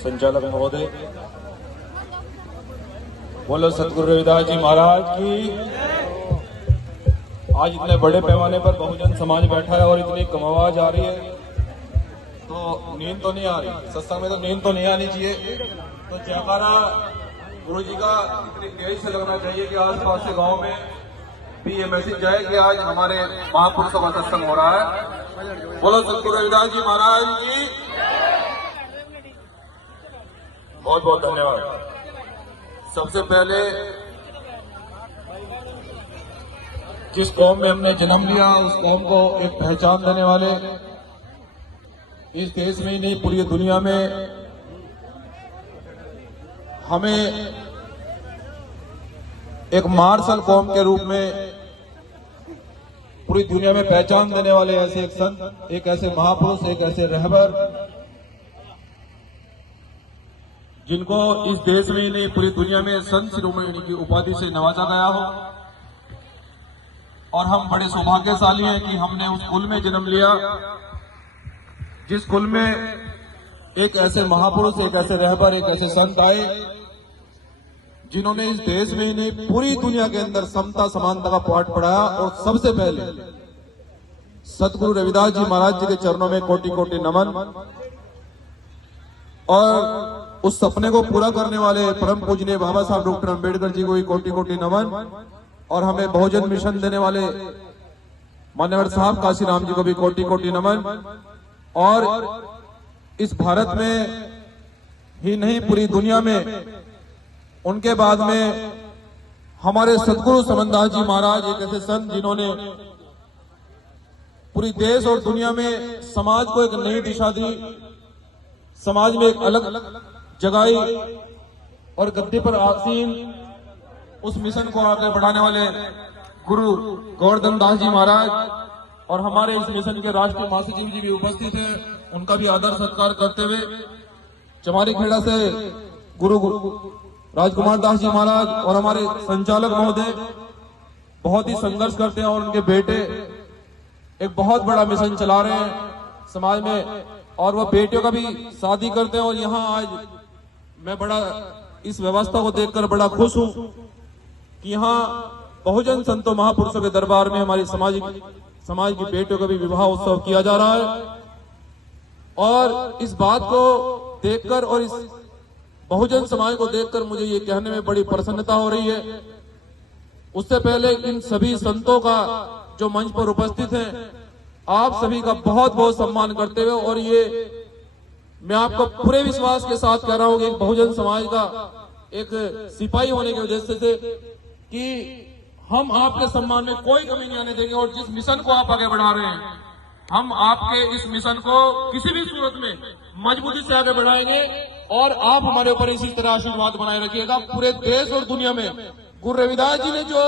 संचालक महोदय, बोलो सतगुरु रविदास जी महाराज की। आज इतने बड़े पैमाने पर बहुजन समाज बैठा है और इतनी कम आवाज आ रही है, तो नींद तो नहीं आ रही। सत्संग में तो नींद तो नहीं आनी चाहिए। तो जयकारा गुरु जी का इतनी तेज से लगना चाहिए कि आसपास के गांव में भी ये मैसेज जाए कि आज हमारे महापुरुषों का सत्संग हो रहा है। बोलो सतगुरु रविदास जी महाराज की। बहुत बहुत धन्यवाद। सबसे पहले जिस कौम में हमने जन्म लिया उस कौम को एक पहचान देने वाले, इस देश में ही नहीं पूरी दुनिया में हमें एक मार्शल कौम के रूप में पूरी दुनिया में पहचान देने वाले ऐसे एक संत, एक ऐसे महापुरुष, एक ऐसे रहबर जिनको इस देश में ही नहीं पूरी दुनिया में संत शिरोमणि की उपाधि से नवाजा गया हो। और हम बड़े सौभाग्यशाली हैं कि हमने उस कुल में जन्म लिया जिस कुल में एक ऐसे महापुरुष, एक ऐसे रहबर, एक ऐसे संत आए जिन्होंने इस देश में ही नहीं पूरी दुनिया के अंदर समता समानता का पाठ पढ़ाया। और सबसे पहले सतगुरु रविदास जी महाराज जी के चरणों में कोटि कोटि नमन। और उस सपने को पूरा करने वाले परम पूजनीय बाबा साहब डॉक्टर अंबेडकर जी को भी कोटि कोटि नमन। और हमें बहुजन मिशन देने वाले मान्यवर साहब काशीराम जी को भी कोटि कोटि नमन। और इस भारत में ही नहीं पूरी दुनिया में उनके बाद में हमारे सतगुरु समनदास जी महाराज, एक ऐसे संत जिन्होंने पूरी देश और दुनिया में समाज को एक नई दिशा दी, समाज में एक अलग जगाई और गद्दे पर आसीन उस मिशन को आगे बढ़ाने वाले गुरु गोवर्धन दास जी महाराज। और हमारे इस मिशन के राष्ट्रीय महासचिव जी भी उपस्थित हैं, उनका भी आदर सत्कार करते हुए चमारी खेड़ा से गुरु राजकुमार दास जी महाराज और हमारे संचालक महोदय बहुत ही संघर्ष करते हैं और उनके बेटे एक बहुत बड़ा मिशन चला रहे हैं समाज में। और वो बेटियों का भी शादी करते हैं। और यहाँ आज मैं बड़ा इस व्यवस्था को देखकर बड़ा खुश हूँ कि यहाँ बहुजन संतों महापुरुषों के दरबार में हमारी समाज की बेटियों का भी विवाह उत्सव किया जा रहा है। और इस बात को देखकर और इस बहुजन समाज को देखकर मुझे ये कहने में बड़ी प्रसन्नता हो रही है। उससे पहले इन सभी संतों का जो मंच पर उपस्थित हैं, आप सभी का बहुत बहुत सम्मान करते हुए, और ये मैं आपको पूरे विश्वास के साथ कह रहा हूं कि एक बहुजन समाज का एक सिपाही होने की वजह से कि हम आपके सम्मान में कोई कमी नहीं आने देंगे। और जिस मिशन को आप आगे बढ़ा रहे हैं, हम आपके इस मिशन को किसी भी सूरत में मजबूती से आगे बढ़ाएंगे। और आप हमारे ऊपर इसी तरह आशीर्वाद बनाए रखिएगा। पूरे देश और दुनिया में गुरु रविदास जी ने जो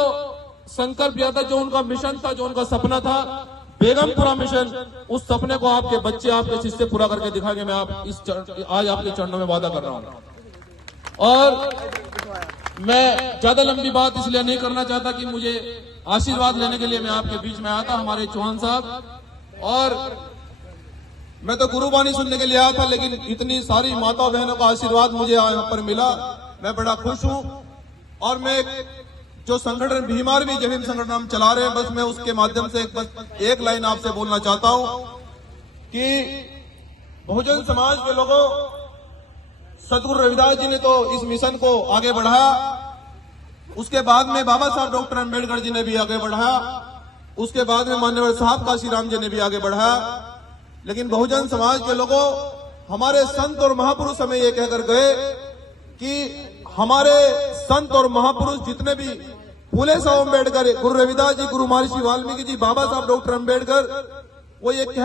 संकल्प लिया था, जो उनका मिशन था, जो उनका सपना था, बेगमपुरा मिशन, उस सपने को आपके बच्चे, आपके शिष्य पूरा करके दिखाएंगे। मैं आज आपके चरणों में वादा कर रहा हूं। और मैं ज्यादा लंबी बात इसलिए नहीं करना चाहता कि मुझे आशीर्वाद लेने के लिए मैं आपके बीच में आया था, हमारे चौहान साहब। और मैं तो गुरुबानी सुनने के लिए आया था, लेकिन इतनी सारी माता बहनों का आशीर्वाद मुझे यहाँ पर मिला, मैं बड़ा खुश हूँ। और मैं जो संगठन भीम आर्मी जय हिंद संगठन हम चला रहे हैं, बस मैं उसके माध्यम से एक लाइन आपसे बोलना चाहता हूँ कि बहुजन समाज के लोगों, सतगुरु रविदास जी ने तो इस मिशन को आगे बढ़ाया, उसके बाद में बाबा साहब डॉक्टर अंबेडकर जी ने भी आगे बढ़ाया, उसके बाद में मान्यवर साहब काशीराम जी ने भी आगे बढ़ाया। लेकिन बहुजन समाज के लोगों, हमारे संत और महापुरुष हमें ये कहकर गए कि हमारे संत और महापुरुष जितने भी, फूले साहब अम्बेडकर, गुरु रविदास जी, गुरु महर्षि वाल्मीकि जी, बाबा साहब डॉक्टर अंबेडकर, वो ये कहते